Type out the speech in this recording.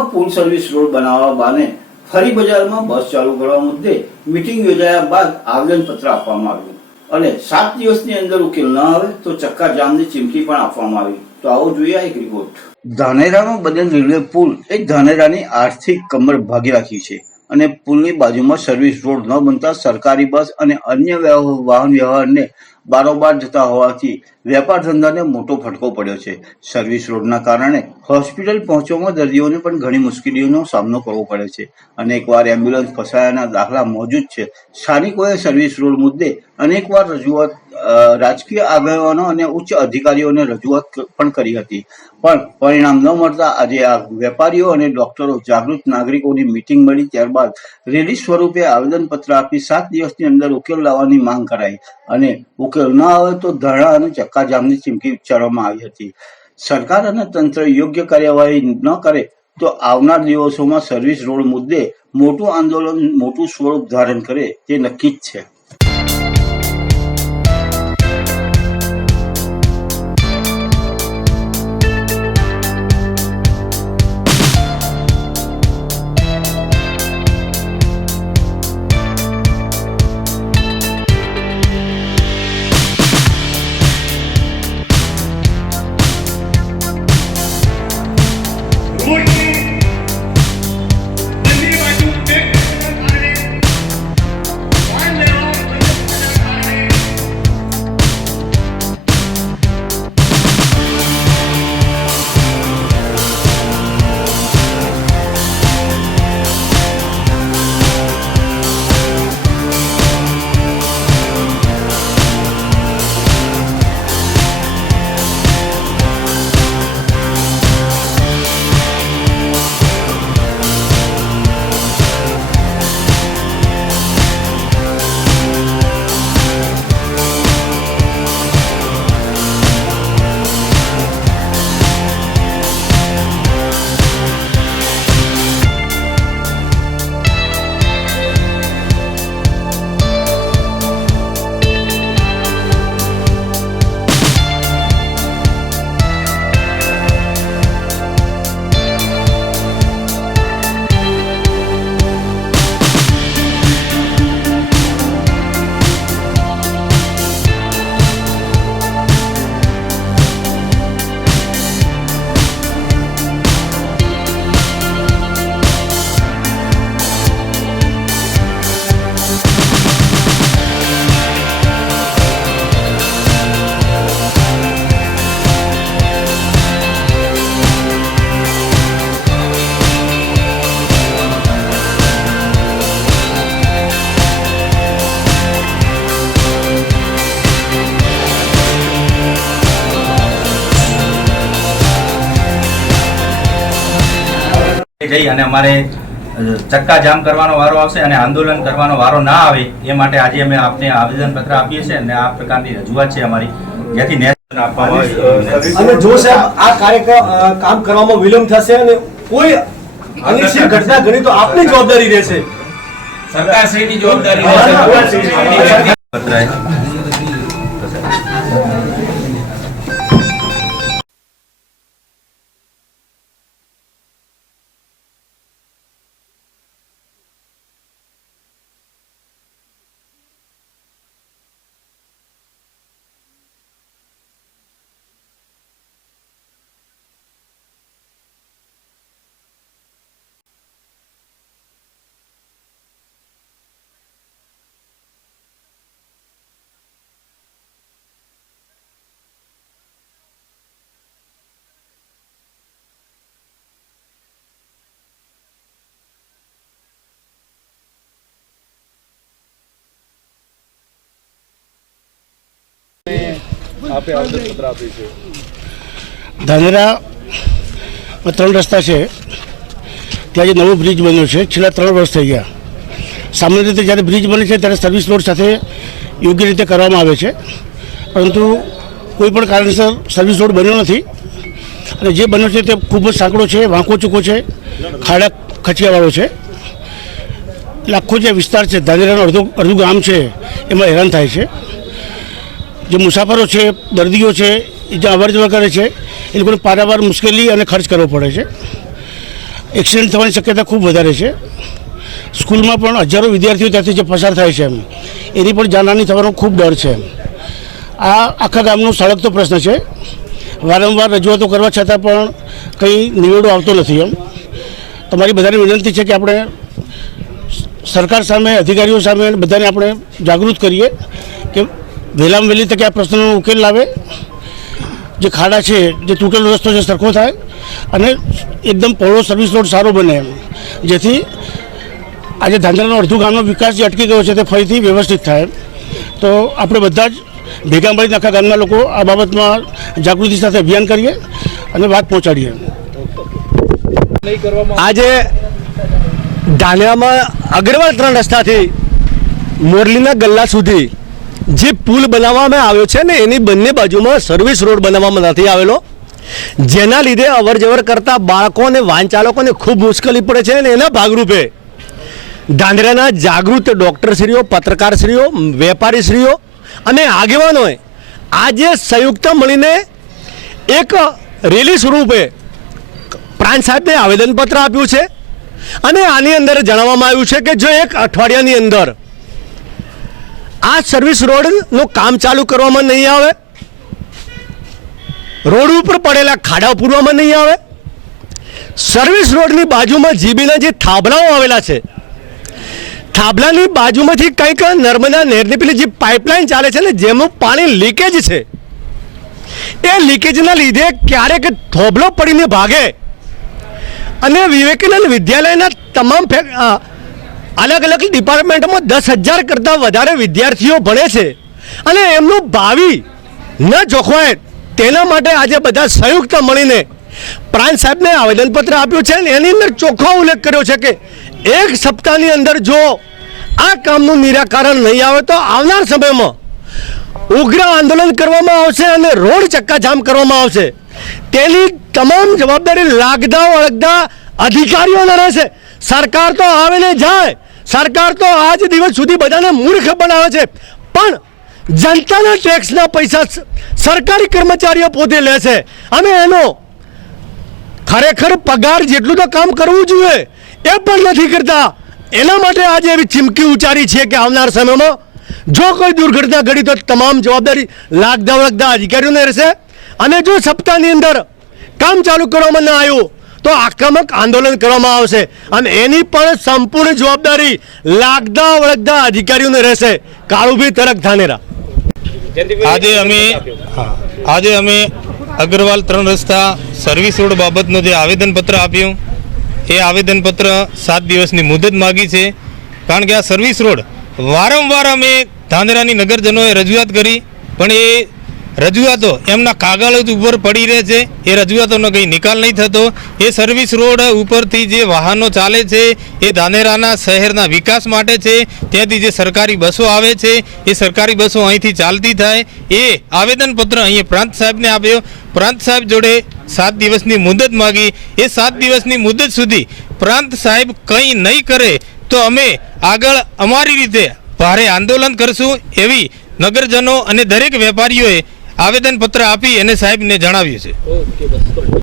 ધાનેરામાં પુલ service road બનાવવા બાને ફરી બજારમાં બસ ચાલુ કરવા મુદ્દે મીટિંગ યોજાયા બાદ આવેદનપત્ર આપવામાં આવ્યું અને 7 દિવસની અંદર ઉકેલ ન આવે તો ચક્કાજામની ચીમકી પણ આપવામાં આવી। તો આવો જોઈએ એક રિપોર્ટ। ધાનેરામાં બનેલ રેલવે પુલ એ ધાનેરાની આર્થિક કમર ભાગી રાખી છે અને પુલની બાજુમાં સર્વિસ રોડ ન બનતા સરકારી બસ અને અન્ય વાહન વ્યવહારને બારોબાર જતા હોવાથી વેપાર ધંધાને મોટો ફટકો પડ્યો છે। સર્વિસ રોડના કારણે હોસ્પિટલ પહોંચવામાં દર્દીઓને પણ ઘણી મુશ્કેલીઓનો સામનો કરવો પડે છે। અનેકવાર એમ્બ્યુલન્સ ફસાયાના દાખલા મોજૂદ છે। સ્થાનિકોએ સર્વિસ રોડ મુદ્દે અનેકવાર રજૂઆત રાજકીય આગેવાનો અને ઉચ્ચ અધિકારીઓને રજૂઆત પણ કરી હતી, પણ પરિણામ ન મળતા આજે આ વેપારીઓ અને ડોક્ટરો જાગૃત નાગરિકોની મીટિંગ મળી ત્યારબાદ રેલી સ્વરૂપે આવેદનપત્ર આપી 7 દિવસની અંદર ઉકેલ લાવવાની માંગ કરાઈ અને ઉકેલ ન આવે તો ધરણા અને ચક્કાજામની ચીમકી ઉચ્ચારવામાં આવી હતી। સરકાર અને તંત્ર યોગ્ય કાર્યવાહી ન કરે તો આવનાર દિવસોમાં સર્વિસ રોડ મુદ્દે મોટું આંદોલન મોટું સ્વરૂપ ધારણ કરે તે નક્કી જ છે। જઈ અને અમારે ચક્કા જામ કરવાનો વારો આવશે અને આંદોલન કરવાનો વારો ના આવે એ માટે આજે અમે આપને આવેદનપત્ર આપીએ છીએ અને આ પ્રકારની રજૂઆત છે અમારી, જેથી નેતૃત્વ આપવામાં આવે। અને જો સાહેબ આ કામ કરવામાં વિલંબ થશે અને કોઈ અનિશ્ચિત ઘટના ઘણી તો આપની જવાબદારી રહેશે, સરકારશ્રીની જવાબદારી રહેશે। ધાનેરામાં 3 રસ્તા છે, ત્યાં જે નવો બ્રિજ બન્યો છે છેલ્લા 3 વર્ષ થઈ ગયા। સામાન્ય રીતે જ્યારે બ્રિજ બને છે ત્યારે સર્વિસ રોડ સાથે યોગ્ય રીતે કરવામાં આવે છે, પરંતુ કોઈ પણ કારણસર સર્વિસ રોડ બન્યો નથી અને જે બન્યો છે તે ખૂબ જ સાંકડો છે, વાંકો ચૂકો છે, ખાડા ખચિયાવાળો છે। એટલે આખો જે વિસ્તાર છે ધાનેરાનું અડધું ગામ છે એમાં હેરાન થાય છે। જે મુસાફરો છે, દર્દીઓ છે, જે અવર જવર કરે છે એ લોકોને પારાવાર મુશ્કેલી અને ખર્ચ કરવો પડે છે। એક્સિડન્ટ થવાની શક્યતા ખૂબ વધારે છે. સ્કૂલમાં પણ હજારો વિદ્યાર્થીઓ ત્યાંથી જે પસાર થાય છે એની પણ જાનહાની થવાનો ખૂબ ડર છે. આ આખા ગામનો સળગતો પ્રશ્ન છે. વારંવાર રજૂઆતો કરવા છતાં પણ કંઈ નિવેડો આવતો નથી. તમારી બધાને વિનંતી છે કે આપણે સરકાર સામે, અધિકારીઓ સામે બધાને આપણે જાગૃત કરીએ કે વહેલામાં વહેલી તકે આ પ્રશ્નનો ઉકેલ લાવે. જે ખાડા છે, જે તૂટેલો રસ્તો છે, સરખો થાય અને એકદમ પહોળો સર્વિસ રોડ સારો બને, જેથી આજે ધાંધ્રાનો અડધું ગામનો વિકાસ જે અટકી ગયો છે તે ફરીથી વ્યવસ્થિત થાય. તો આપણે બધા જ ભેગા મળીને આખા ગામના લોકો આ બાબતમાં જાગૃતિ સાથે અભિયાન કરીએ અને વાત પહોંચાડીએ. આજે ધાનેરામાં અગ્રવાલ 3 રસ્તાથી મોરલીના ગલ્લા સુધી જે પુલ બનાવવામાં આવ્યો છે ને એની બંને બાજુમાં સર્વિસ રોડ બનાવવામાં નથી આવેલો, જેના લીધે અવર જવર કરતા બાળકો અને વાહન ચાલકોને ખૂબ મુશ્કેલી પડે છે. અને એના ભાગરૂપે ધાંધ્રાના જાગૃત ડૉક્ટરશ્રીઓ, પત્રકારશ્રીઓ, વેપારીશ્રીઓ અને આગેવાનોએ આજે સંયુક્ત મળીને એક રેલી સ્વરૂપે પ્રાંત સાહેબને આવેદનપત્ર આપ્યું છે. અને આની અંદર જણાવવામાં આવ્યું છે કે જો એક અઠવાડિયાની અંદર આ સર્વિસ રોડનું કામ ચાલુ કરવામાં નહીં આવે, રોડ ઉપર પડેલા ખાડા પૂરવામાં નહીં આવે, સર્વિસ રોડની બાજુમાં જીબીના જે થાંભલાઓ આવેલા છે, થાંભલાની બાજુમાંથી કંઈક નર્મદા નહેરની પેલી જે પાઇપલાઇન ચાલે છે ને જેનું પાણી લીકેજ છે, એ લીકેજના લીધે ક્યારેક થોભલો પડીને ભાગે અને વિવેકાનંદ વિદ્યાલયના તમામ અલગ અલગ ડિપાર્ટમેન્ટમાં 10,000 કરતાં વધારે વિદ્યાર્થીઓ ભણે છે અને એમનું ભાવિ ન જોખવાય તેના માટે આજે બધા સંયુક્ત મળીને પ્રાંત સાહેબને આવેદનપત્ર આપ્યું છે. અને એની અંદર ચોખ્ખો ઉલ્લેખ કર્યો છે કે 1 સપ્તાહની અંદર જો આ કામનું નિરાકરણ નહીં આવે તો આવનાર સમયમાં ઉગ્ર આંદોલન કરવામાં આવશે અને રોડ ચક્કાજામ કરવામાં આવશે. તેની તમામ જવાબદારી લાગતા વળગતા અધિકારીઓને રહેશે. સરકાર તો આવે ને જાય, સરકાર તો આજ દિવસ સુધી બધાને મૂર્ખ બનાવે છે, પણ જનતાના ટેક્સના પૈસા સરકારી કર્મચારીઓ પોતે લે છે અને એનો ખરેખર પગાર જેટલું તો કામ કરવું જોઈએ એ પણ નથી કરતા. એના માટે આજે એવી ચીમકી ઉચ્ચારી છે કે આવનાર સમયમાં જો કોઈ દુર્ઘટના ઘડી તો તમામ જવાબદારી લાગતા વળગતા અધિકારીઓને રહેશે. અને જો સપ્તાહની અંદર કામ ચાલુ કરવામાં ન આવ્યું તો આક્રમક આંદોલન કરવામાં આવશે અને એની પણ સંપૂર્ણ જવાબદારી લાગતા વળગતા અધિકારીઓને રહેશે. કાળુભાઈ તરક, ધાનેરા. આજે અમે અગ્રવાલ 3 રસ્તા સર્વિસ રોડ બાબતનું જે આવેદનપત્ર આપ્યું એ આવેદનપત્ર 7 દિવસની મુદત માગી છે. કારણ કે આ સર્વિસ રોડ વારંવાર અમે ધાનેરાની નગરજનોએ રજૂઆત કરી, પણ એ રજૂઆતો એમના કાગળ ઉપર પડી રહે છે. એ રજૂઆતોનો કંઈ નિકાલ નહીં થતો. એ સર્વિસ રોડ ઉપરથી જે વાહનો ચાલે છે એ ધાનેરાના શહેરના વિકાસ માટે છે. ત્યાંથી જે સરકારી બસો આવે છે એ સરકારી બસો અહીંથી ચાલતી થાય. એ આવેદનપત્ર અહીંયા પ્રાંત સાહેબને આપ્યો. પ્રાંત સાહેબ જોડે 7 દિવસની મુદત માગી. એ 7 દિવસની મુદત સુધી પ્રાંત સાહેબ કંઈ નહીં કરે તો અમે આગળ અમારી રીતે ભારે આંદોલન કરશું એવી નગરજનો અને દરેક વેપારીઓએ આવેદનપત્ર આપી અને સાહેબને જણાવ્યું છે.